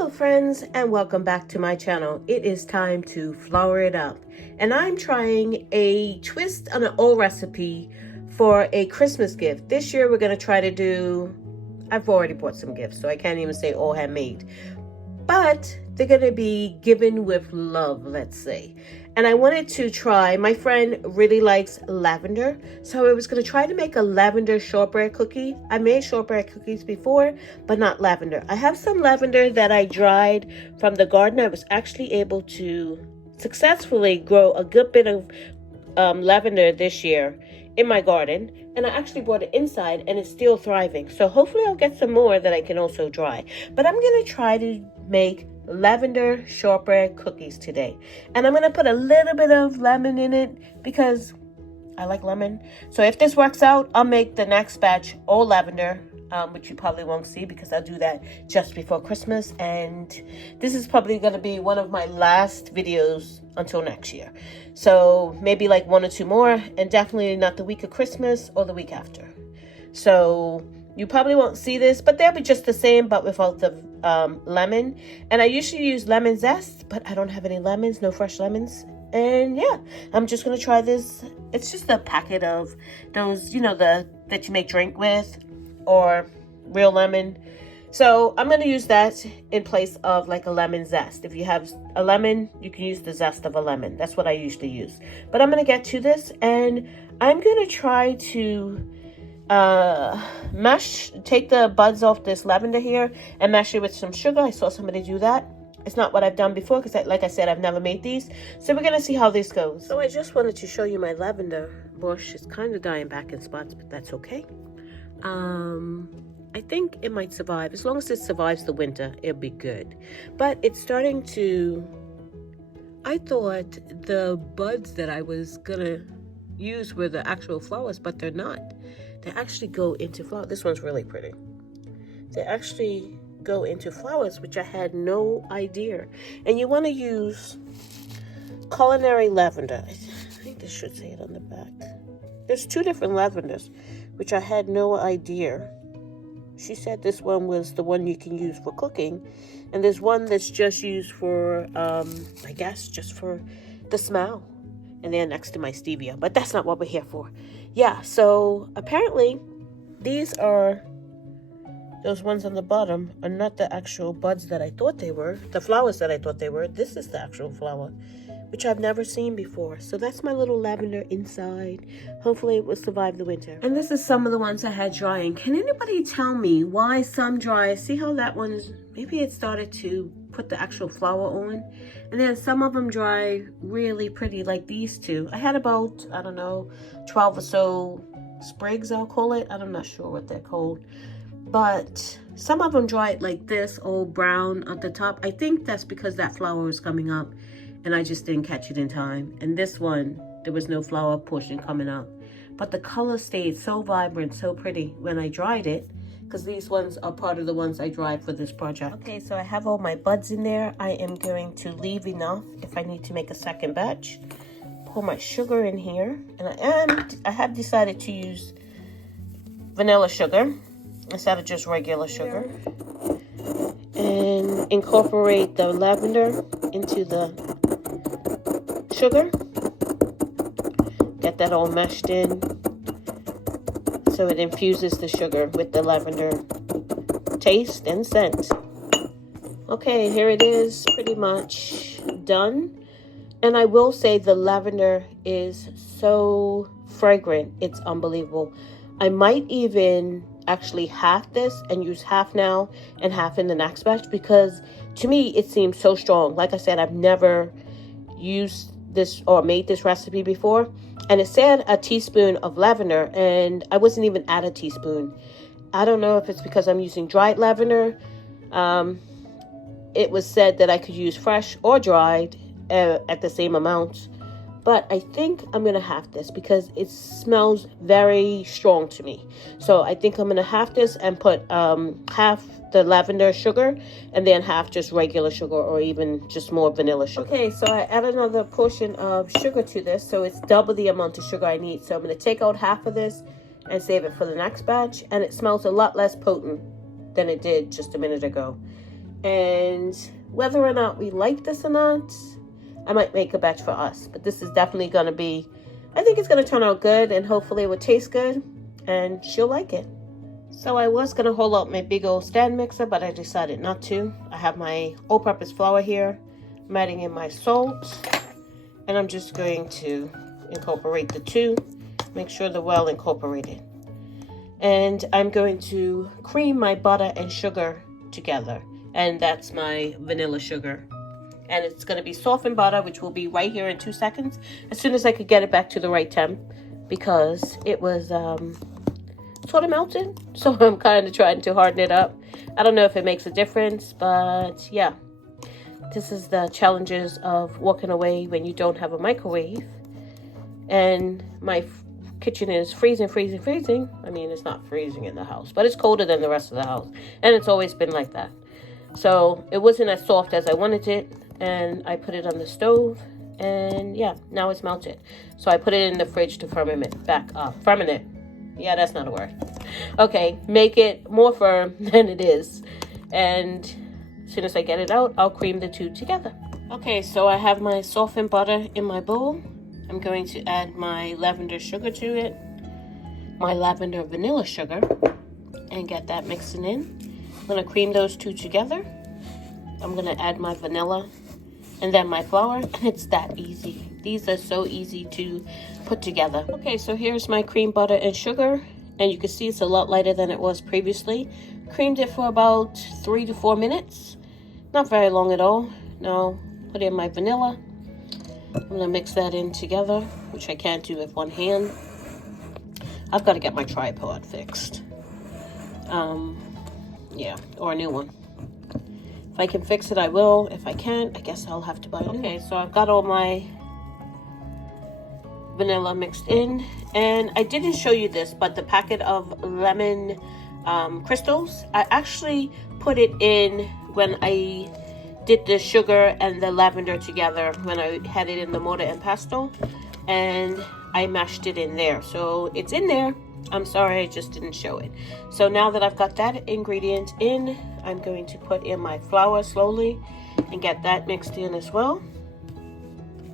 Hello friends, and welcome back to my channel. It is time to flour it up, and I'm trying a twist on an old recipe for a Christmas gift. This year we're going to try to do, I've already bought some gifts, so I can't even say all handmade, but they're going to be given with love, let's say. And I wanted to try, my friend really likes lavender, so I was going to try to make a lavender shortbread cookie. I made shortbread cookies before, but not lavender. I have some lavender that I dried from the garden. I was actually able to successfully grow a good bit of lavender this year in my garden, and I actually brought it inside and it's still thriving. So hopefully I'll get some more that I can also dry. But I'm going to try to make lavender shortbread cookies today, and I'm going to put a little bit of lemon in it because I like lemon. So if this works out, I'll make the next batch all lavender, which you probably won't see because I'll do that just before Christmas, and this is probably going to be one of my last videos until next year. So maybe like one or two more, and definitely not the week of Christmas or the week after. So you probably won't see this, but they'll be just the same, but without the lemon. And I usually use lemon zest, but I don't have any lemons, no fresh lemons. And yeah, I'm just going to try this. It's just a packet of those, you know, that you make drink with, or real lemon. So I'm going to use that in place of like a lemon zest. If you have a lemon, you can use the zest of a lemon. That's what I usually use. But I'm going to get to this, and I'm going to try to take the buds off this lavender here and mash it with some sugar. I saw somebody do that. It's not what I've done before because, like I said, I've never made these. So we're going to see how this goes. So I just wanted to show you my lavender bush. It's kind of dying back in spots, but that's okay. I think it might survive. As long as it survives the winter, it'll be good. But it's starting to... I thought the buds that I was going to use were the actual flowers, but they're not. They actually go into flower. This one's really pretty. They actually go into flowers, which I had no idea. And you want to use culinary lavender. I think this should say it on the back. There's two different lavenders, which I had no idea. She said this one was the one you can use for cooking, and there's one that's just used for, I guess, just for the smell. And they're next to my stevia, but that's not what we're here for. Yeah, so apparently these are, those ones on the bottom are not the actual buds that I thought they were, the flowers that I thought they were. This is the actual flower, which I've never seen before. So that's my little lavender inside. Hopefully it will survive the winter. And this is some of the ones I had drying. Can anybody tell me why some dry? See how that one's, maybe it started to put the actual flower on, and then some of them dry really pretty, like these two. I had about, I don't know, 12 or so sprigs, I'll call it. I'm not sure what they're called, but some of them dried like this, all brown at the top. I think that's because that flower was coming up and I just didn't catch it in time. And this one, there was no flower portion coming up, but the color stayed so vibrant, so pretty when I dried it, because these ones are part of the ones I dried for this project. Okay, so I have all my buds in there. I am going to leave enough if I need to make a second batch. Pour my sugar in here, and I have decided to use vanilla sugar instead of just regular sugar, and incorporate the lavender into the sugar. Get that all meshed in, so it infuses the sugar with the lavender taste and scent. Okay, here it is, pretty much done. And I will say the lavender is so fragrant, it's unbelievable. I might even actually half this and use half now and half in the next batch, because to me it seems so strong. Like I said, I've never used this or made this recipe before, and it said a teaspoon of lavender, and I wasn't even at a teaspoon. I don't know if it's because I'm using dried lavender. It was said that I could use fresh or dried at the same amount, but I think I'm gonna half this because it smells very strong to me. So I think I'm gonna half this and put half the lavender sugar and then half just regular sugar, or even just more vanilla sugar. Okay, so I add another portion of sugar to this, so it's double the amount of sugar I need. So I'm gonna take out half of this and save it for the next batch, and it smells a lot less potent than it did just a minute ago. And whether or not we like this or not, I might make a batch for us. But this is definitely going to be, I think it's going to turn out good, and hopefully it will taste good and she'll like it. So I was going to hold out my big old stand mixer, but I decided not to. I have my all-purpose flour here. I'm adding in my salt, and I'm just going to incorporate the two. Make sure they're well incorporated. And I'm going to cream my butter and sugar together. And that's my vanilla sugar. And it's going to be softened butter, which will be right here in 2 seconds. As soon as I could get it back to the right temp, because it was sort of melted. So I'm kind of trying to harden it up. I don't know if it makes a difference, but yeah. This is the challenges of walking away when you don't have a microwave. And my kitchen is freezing. I mean, it's not freezing in the house, but it's colder than the rest of the house. And it's always been like that. So it wasn't as soft as I wanted it. And I put it on the stove. And yeah, now it's melted. So I put it in the fridge to ferment back up. Ferment. Yeah, that's not a word. Okay, make it more firm than it is. And as soon as I get it out, I'll cream the two together. Okay, so I have my softened butter in my bowl. I'm going to add my lavender sugar to it, my lavender vanilla sugar, and get that mixing in. I'm going to cream those two together. I'm going to add my vanilla and then my flour, and it's that easy. These are so easy to put together. Okay, so here's my cream butter and sugar, and you can see it's a lot lighter than it was previously. Creamed it for about 3 to 4 minutes. Not very long at all. Now, put in my vanilla. I'm going to mix that in together, which I can't do with one hand. I've got to get my tripod fixed. Yeah, or a new one. If I can fix it, I will. If I can't, I guess I'll have to buy a new one. Okay, so I've got all my vanilla mixed in. And I didn't show you this, but the packet of lemon crystals, I actually put it in when I did the sugar and the lavender together, when I had it in the mortar and pestle, and I mashed it in there. So it's in there. I'm sorry, I just didn't show it. So now that I've got that ingredient in, I'm going to put in my flour slowly and get that mixed in as well.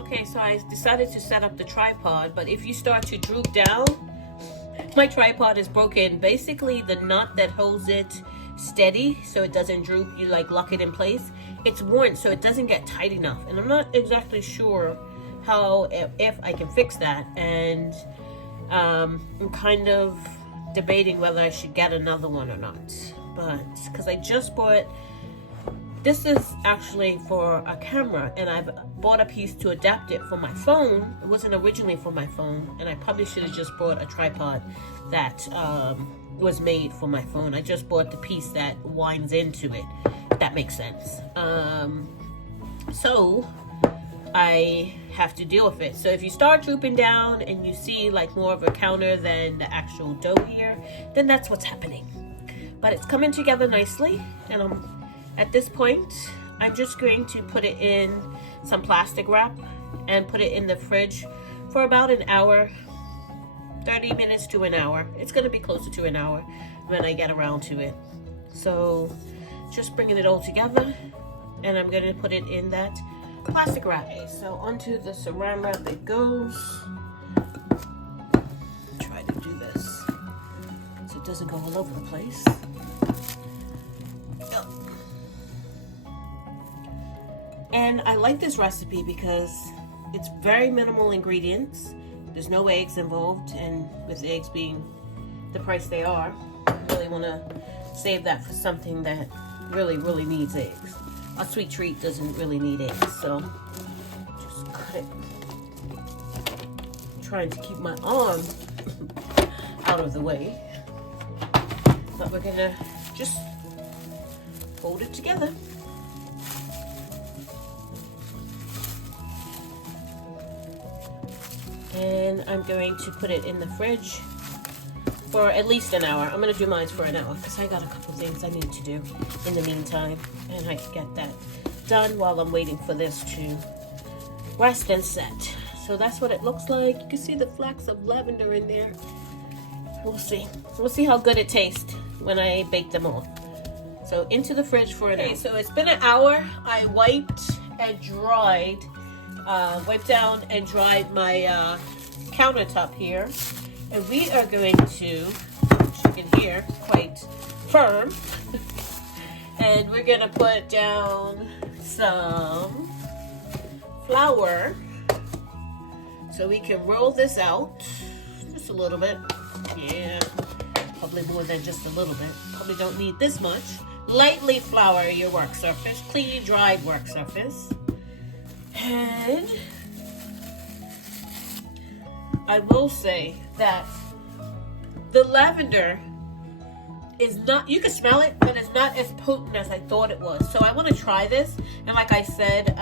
Okay, so I decided to set up the tripod, but if you start to droop down, my tripod is broken. Basically, the nut that holds it steady so it doesn't droop, you like lock it in place, it's worn so it doesn't get tight enough, and I'm not exactly sure how, if I can fix that. And I'm kind of debating whether I should get another one or not, but because I just bought, this is actually for a camera, and I've bought a piece to adapt it for my phone. It wasn't originally for my phone, and I probably should have just bought a tripod that was made for my phone. I just bought the piece that winds into it, if that makes sense. So I have to deal with it. So if you start drooping down and you see like more of a counter than the actual dough here, then that's what's happening. But it's coming together nicely, and at this point, I'm just going to put it in some plastic wrap and put it in the fridge for about an hour, 30 minutes to an hour. It's going to be closer to an hour when I get around to it. So just bringing it all together, and I'm going to put it in that plastic wrap. Okay, so onto the saran wrap it goes. Try to do this so it doesn't go all over the place. Yep. And I like this recipe because it's very minimal ingredients. There's no eggs involved, and with eggs being the price they are, I really want to save that for something that really needs eggs. A sweet treat doesn't really need eggs, so just cut it. I'm trying to keep my arm out of the way, but we're gonna just fold it together. And I'm going to put it in the fridge for at least an hour. I'm going to do mine for an hour because I got a couple things I need to do in the meantime, and I can get that done while I'm waiting for this to rest and set. So that's what it looks like. You can see the flecks of lavender in there. We'll see. We'll see how good it tastes when I bake them all. So into the fridge for an hour. Okay, so it's been an hour. I wiped and dried, wiped down and dried my countertop here. And we are going to, as you can hear, quite firm. And we're gonna put down some flour so we can roll this out just a little bit. Yeah, probably more than just a little bit. Probably don't need this much. Lightly flour your work surface, clean, dried work surface. And I will say that the lavender is not, you can smell it, but it's not as potent as I thought it was. So I want to try this. And like I said,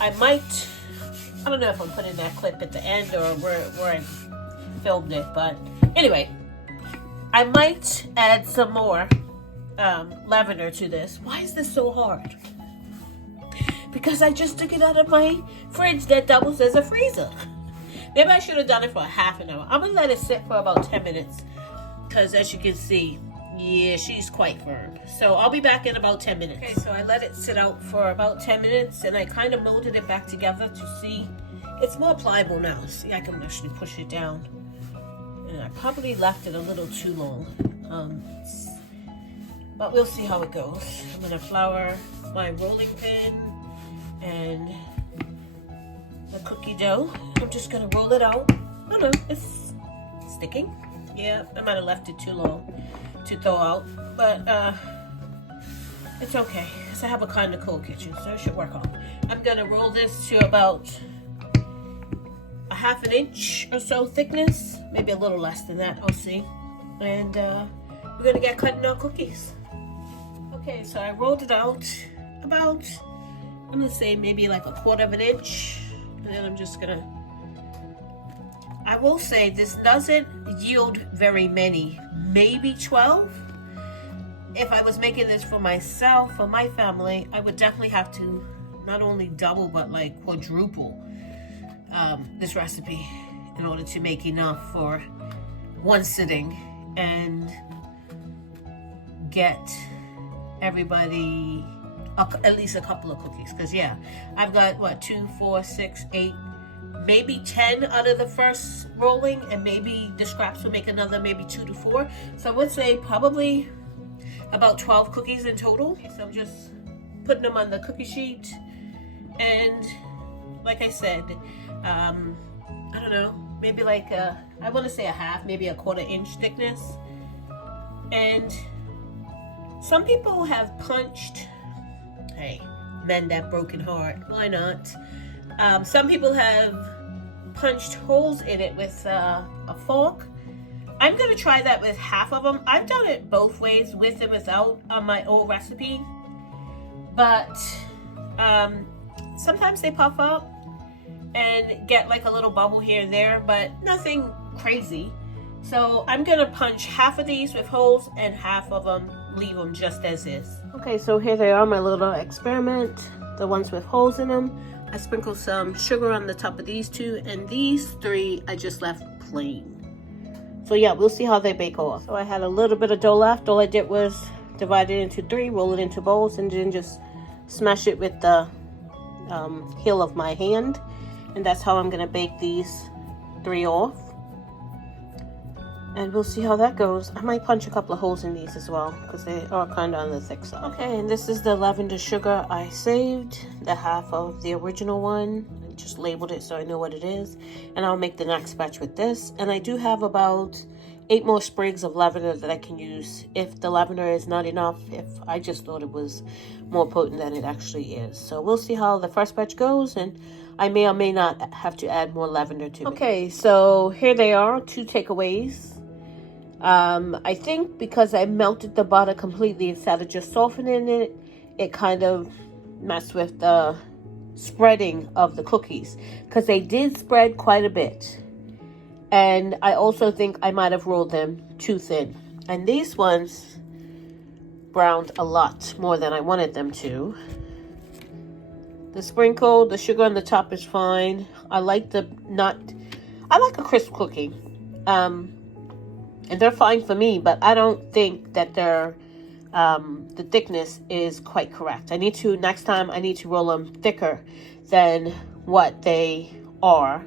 I might, I don't know if I'm putting that clip at the end or where I filmed it, but anyway, I might add some more lavender to this. Why is this so hard? Because I just took it out of my fridge that doubles as a freezer. Maybe I should have done it for a half an hour. I'm gonna let it sit for about 10 minutes. Because as you can see, yeah, she's quite firm. So I'll be back in about 10 minutes. Okay, so I let it sit out for about 10 minutes and I kind of molded it back together to see. It's more pliable now. See, I can actually push it down. And I probably left it a little too long. But we'll see how it goes. I'm gonna flour my rolling pin and the cookie dough. I'm just gonna roll it out. Oh no, it's sticking. Yeah, I might have left it too long to throw out, but it's okay, because I have a kind of cold kitchen, so it should work out. I'm gonna roll this to about a ½ an inch or so thickness, maybe a little less than that, I'll see. And we're gonna get cutting our cookies. Okay, so I rolled it out about, I'm gonna say maybe like a ¼ an inch, and then I'm just gonna, I will say this doesn't yield very many, maybe 12. If I was making this for myself, for my family, I would definitely have to not only double, but like quadruple this recipe in order to make enough for one sitting and get everybody at least a couple of cookies. Because yeah, I've got what, 2, 4, 6, 8, maybe 10 out of the first rolling, and maybe the scraps will make another maybe 2 to 4. So I would say probably about 12 cookies in total. So I'm just putting them on the cookie sheet, and like I said, I don't know, maybe like I want to say a half, maybe a ¼ inch thickness. And some people have punched, hey, mend that broken heart, why not? Some people have punched holes in it with a fork. I'm going to try that with half of them. I've done it both ways, with and without, on my old recipe. But sometimes they puff up and get like a little bubble here and there, but nothing crazy. So I'm going to punch half of these with holes and half of them, leave them just as is. Okay, so here they are, my little experiment. The ones with holes in them. I sprinkled some sugar on the top of these two, and these 3 I just left plain. So yeah, we'll see how they bake off. So I had a little bit of dough left. All I did was divide it into 3, roll it into bowls, and then just smash it with the heel of my hand. And that's how I'm gonna bake these 3 off. And we'll see how that goes. I might punch a couple of holes in these as well, because they are kind of on the thick side. Okay, and this is the lavender sugar I saved, the half of the original one. I just labeled it so I know what it is. And I'll make the next batch with this. And I do have about 8 more sprigs of lavender that I can use if the lavender is not enough, if I just thought it was more potent than it actually is. So we'll see how the first batch goes, and I may or may not have to add more lavender to it. Okay, so here they are, 2 takeaways. I think because I melted the butter completely instead of just softening it, it kind of messed with the spreading of the cookies, because they did spread quite a bit. And I also think I might have rolled them too thin. And these ones browned a lot more than I wanted them to. The sprinkle, the sugar on the top is fine. I like the nut. I like a crisp cookie. And they're fine for me, but I don't think that they're the thickness is quite correct. Next time I need to roll them thicker than what they are,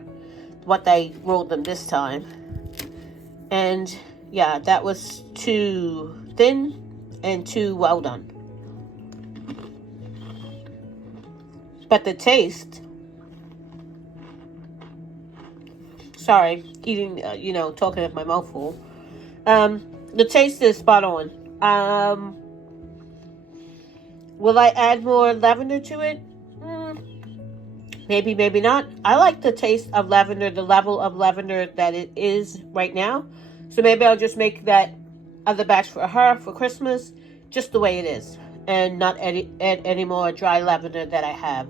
what I rolled them this time. And yeah, that was too thin and too well done. But the taste, sorry, eating, talking with my mouth full. The taste is spot on. Will I add more lavender to it? Maybe, maybe not. I like the taste of lavender, the level of lavender that it is right now. So maybe I'll just make that other batch for her for Christmas, just the way it is, and not add any more dry lavender that I have.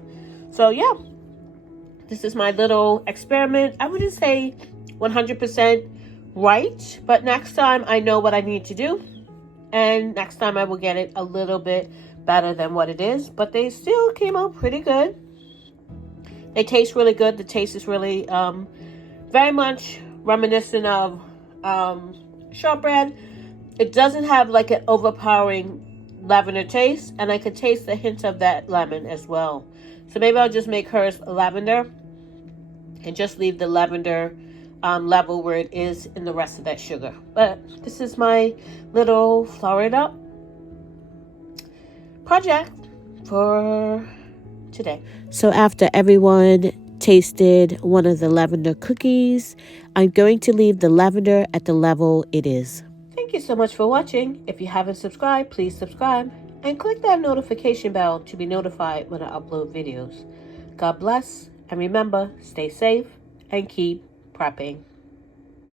So yeah, this is my little experiment. I wouldn't say 100% right, but next time I know what I need to do, and next time I will get it a little bit better than what it is. But they still came out pretty good. They taste really good. The taste is really very much reminiscent of shortbread. It doesn't have like an overpowering lavender taste, and I can taste the hint of that lemon as well. So maybe I'll just make hers lavender and just leave the lavender level where it is in the rest of that sugar. But this is my little Florida project for today. So after everyone tasted one of the lavender cookies, I'm going to leave the lavender at the level it is. Thank you so much for watching. If you haven't subscribed, please subscribe and click that notification bell to be notified when I upload videos. God bless, and remember, stay safe and keep prepping.